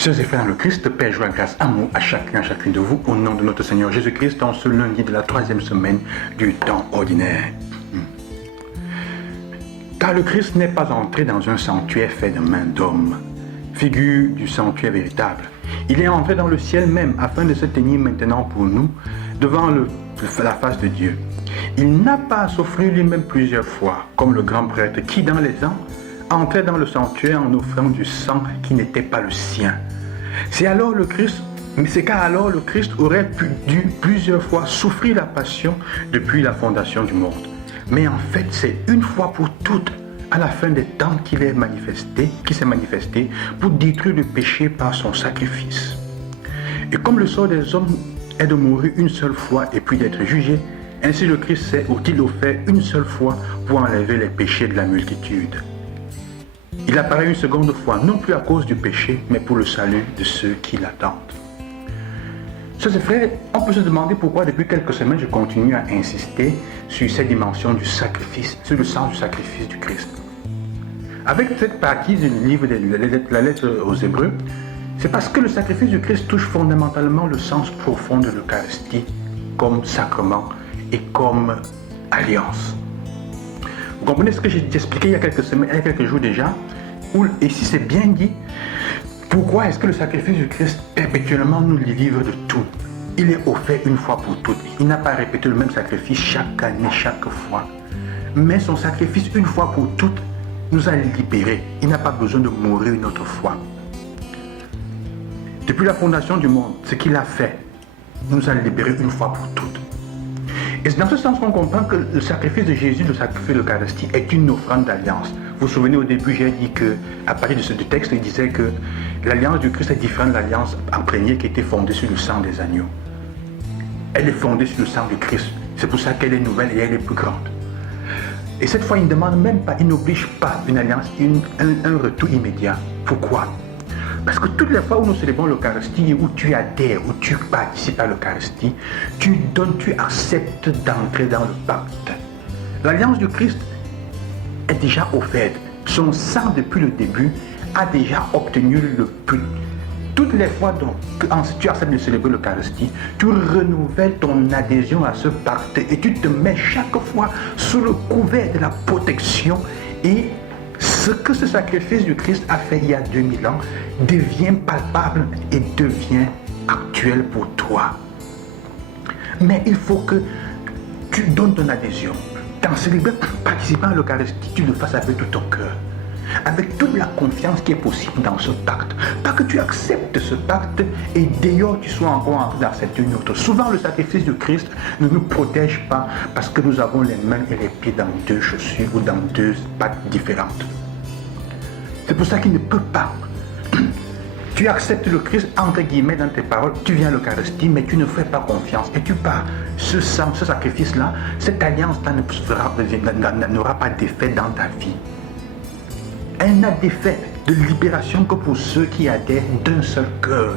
Sœurs et frères dans le Christ, Père, joie, grâce, amour à chacune de vous, au nom de notre Seigneur Jésus-Christ, dans ce lundi de la 3e semaine du temps ordinaire. Car le Christ n'est pas entré dans un sanctuaire fait de main d'homme, figure du sanctuaire véritable. Il est entré dans le ciel même, afin de se tenir maintenant pour nous, devant la face de Dieu. Il n'a pas souffert lui-même plusieurs fois, comme le grand prêtre qui, dans les ans, entrait dans le sanctuaire en offrant du sang qui n'était pas le sien. C'est car alors le Christ aurait dû plusieurs fois souffrir la passion depuis la fondation du monde. Mais en fait, c'est une fois pour toutes, à la fin des temps, qui s'est manifesté pour détruire le péché par son sacrifice. Et comme le sort des hommes est de mourir une seule fois et puis d'être jugé, ainsi le Christ s'est offert une seule fois pour enlever les péchés de la multitude. Il apparaît une seconde fois, non plus à cause du péché, mais pour le salut de ceux qui l'attendent. Sœurs et frères, on peut se demander pourquoi depuis quelques semaines je continue à insister sur cette dimension du sacrifice, sur le sens du sacrifice du Christ. Avec cette partie du livre de la lettre aux Hébreux, c'est parce que le sacrifice du Christ touche fondamentalement le sens profond de l'Eucharistie comme sacrement et comme alliance. Vous comprenez ce que j'ai expliqué il y a quelques jours déjà, et si c'est bien dit, pourquoi est-ce que le sacrifice du Christ perpétuellement nous délivre de tout? Il est offert une fois pour toutes. Il n'a pas répété le même sacrifice chaque année, chaque fois. Mais son sacrifice une fois pour toutes nous a libérés. Il n'a pas besoin de mourir une autre fois. Depuis la fondation du monde, ce qu'il a fait nous a libérés une fois pour toutes. Et c'est dans ce sens qu'on comprend que le sacrifice de Jésus, le sacrifice de l'Eucharistie, est une offrande d'alliance. Vous vous souvenez au début, j'ai dit qu'à partir de ce texte, il disait que l'alliance du Christ est différente de l'alliance imprégnée qui était fondée sur le sang des agneaux. Elle est fondée sur le sang du Christ. C'est pour ça qu'elle est nouvelle et elle est plus grande. Et cette fois, il ne demande même pas, il n'oblige pas une alliance, un retour immédiat. Pourquoi? Parce que toutes les fois où nous célébrons l'Eucharistie, où tu adhères, où tu participes à l'Eucharistie, tu acceptes d'entrer dans le pacte. L'alliance du Christ est déjà offerte. Son sang, depuis le début, a déjà obtenu le but. Toutes les fois que tu acceptes de célébrer l'Eucharistie, tu renouvelles ton adhésion à ce pacte et tu te mets chaque fois sous le couvert de la protection, et ce que ce sacrifice du Christ a fait il y a 2000 ans devient palpable et devient actuel pour toi. Mais il faut que tu donnes ton adhésion. Dans célébrer, participant à l'Eucharistie, tu le fasses avec tout ton cœur, avec toute la confiance qui est possible dans ce pacte. Pas que tu acceptes ce pacte et d'ailleurs tu sois encore en train d'accepter une autre. Souvent le sacrifice du Christ ne nous protège pas parce que nous avons les mains et les pieds dans deux chaussures ou dans deux pattes différentes. C'est pour ça qu'il ne peut pas. Tu acceptes le Christ entre guillemets dans tes paroles, tu viens à l'Eucharistie, mais tu ne fais pas confiance et tu pars. Ce sang, ce sacrifice-là, cette alliance-là n'aura pas d'effet dans ta vie. Elle n'a d'effet de libération que pour ceux qui adhèrent d'un seul cœur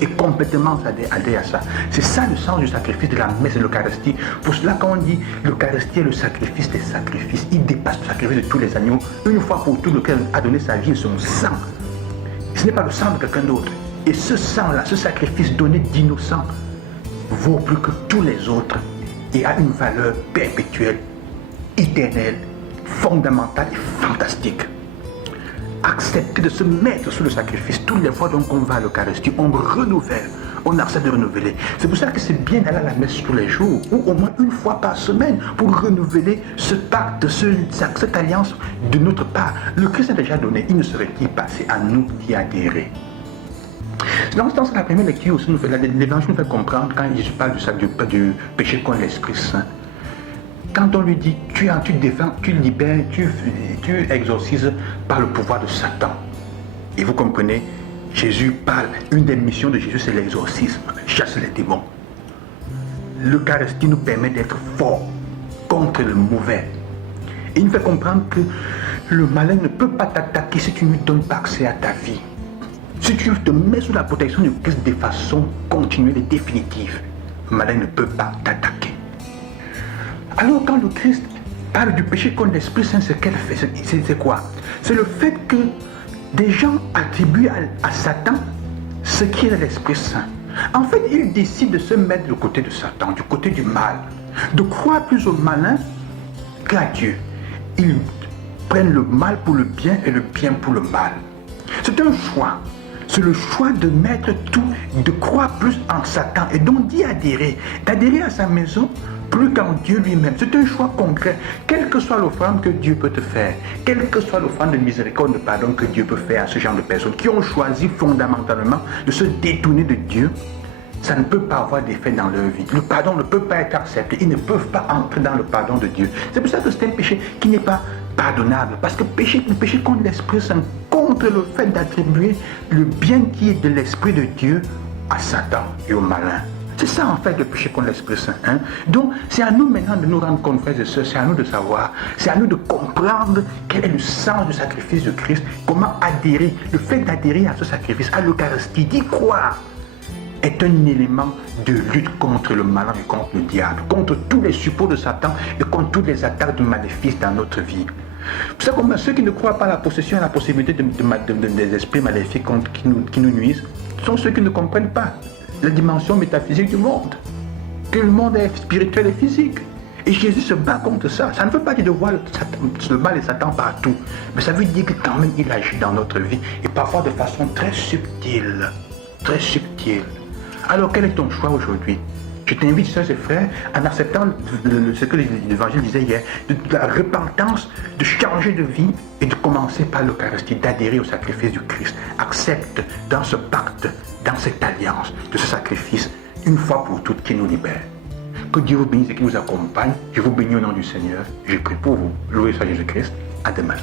et complètement adhèrent à ça. C'est ça le sens du sacrifice de la messe de l'Eucharistie. Pour cela, quand on dit l'Eucharistie est le sacrifice des sacrifices, il dépasse le sacrifice de tous les agneaux. Une fois pour toutes, lequel a donné sa vie et son sang. Ce n'est pas le sang de quelqu'un d'autre. Et ce sang-là, ce sacrifice donné d'innocent, vaut plus que tous les autres et a une valeur perpétuelle, éternelle, fondamentale et fantastique. Accepter de se mettre sous le sacrifice toutes les fois donc on va à l'Eucharistie, on renouvelle, on accepte de renouveler. C'est pour ça que c'est bien d'aller à la messe tous les jours, ou au moins une fois par semaine, pour renouveler ce pacte, cette alliance de notre part. Le Christ a déjà donné, il ne serait-il pas passé à nous d'y adhérer? Dans ce sens, la première lecture aussi, l'Évangile nous fait comprendre, quand Jésus parle du péché contre l'Esprit Saint, quand on lui dit, tu défends, tu libères, tu exorcises par le pouvoir de Satan. Et vous comprenez, Jésus parle, une des missions de Jésus, c'est l'exorcisme, chasser les démons. L'Eucharistie nous permet d'être forts contre le mauvais. Et il nous fait comprendre que le malin ne peut pas t'attaquer si tu ne lui donnes pas accès à ta vie. Si tu te mets sous la protection du Christ de façon continuelle et définitive, le malin ne peut pas t'attaquer. Alors quand le Christ parle du péché contre l'Esprit Saint, ce qu'elle fait, c'est quoi? C'est le fait que des gens attribuent à Satan ce qui est de l'Esprit Saint. En fait, il décide de se mettre du côté de Satan, du côté du mal, de croire plus au malin qu'à Dieu. Ils prennent le mal pour le bien et le bien pour le mal. C'est un choix. C'est le choix de mettre tout, de croire plus en Satan et donc d'y adhérer, d'adhérer à sa maison plus qu'en Dieu lui-même. C'est un choix concret. Quelle que soit l'offrande que Dieu peut te faire, quelle que soit l'offrande de miséricorde, de pardon que Dieu peut faire à ce genre de personnes qui ont choisi fondamentalement de se détourner de Dieu, ça ne peut pas avoir d'effet dans leur vie. Le pardon ne peut pas être accepté. Ils ne peuvent pas entrer dans le pardon de Dieu. C'est pour ça que c'est un péché qui n'est pas pardonnable. Parce que le péché contre l'Esprit Saint, contre le fait d'attribuer le bien qui est de l'Esprit de Dieu à Satan et au malin. C'est ça en fait le péché contre l'Esprit Saint. Hein? Donc c'est à nous maintenant de nous rendre compte, frères et sœurs, c'est à nous de savoir, c'est à nous de comprendre quel est le sens du sacrifice de Christ, comment adhérer, le fait d'adhérer à ce sacrifice, à l'Eucharistie, d'y croire, est un élément de lutte contre le malin et contre le diable, contre tous les suppôts de Satan et contre toutes les attaques de maléfices dans notre vie. Vous savez comment ceux qui ne croient pas à la possession et à la possibilité des esprits maléfiques qui nous nuisent sont ceux qui ne comprennent pas la dimension métaphysique du monde, que le monde est spirituel et physique. Et Jésus se bat contre ça. Ça ne veut pas dire de voir le mal et Satan partout, mais ça veut dire que quand même il agit dans notre vie et parfois de façon très subtile. Très subtile. Alors quel est ton choix aujourd'hui? Je t'invite, sœurs et frères, en acceptant ce que l'Évangile disait hier, de la repentance, de changer de vie et de commencer par l'Eucharistie, d'adhérer au sacrifice du Christ. Accepte dans ce pacte, dans cette alliance, de ce sacrifice, une fois pour toutes, qui nous libère. Que Dieu vous bénisse et qu'il vous accompagne. Je vous bénis au nom du Seigneur. Je prie pour vous. Loué soit Jésus-Christ. À demain.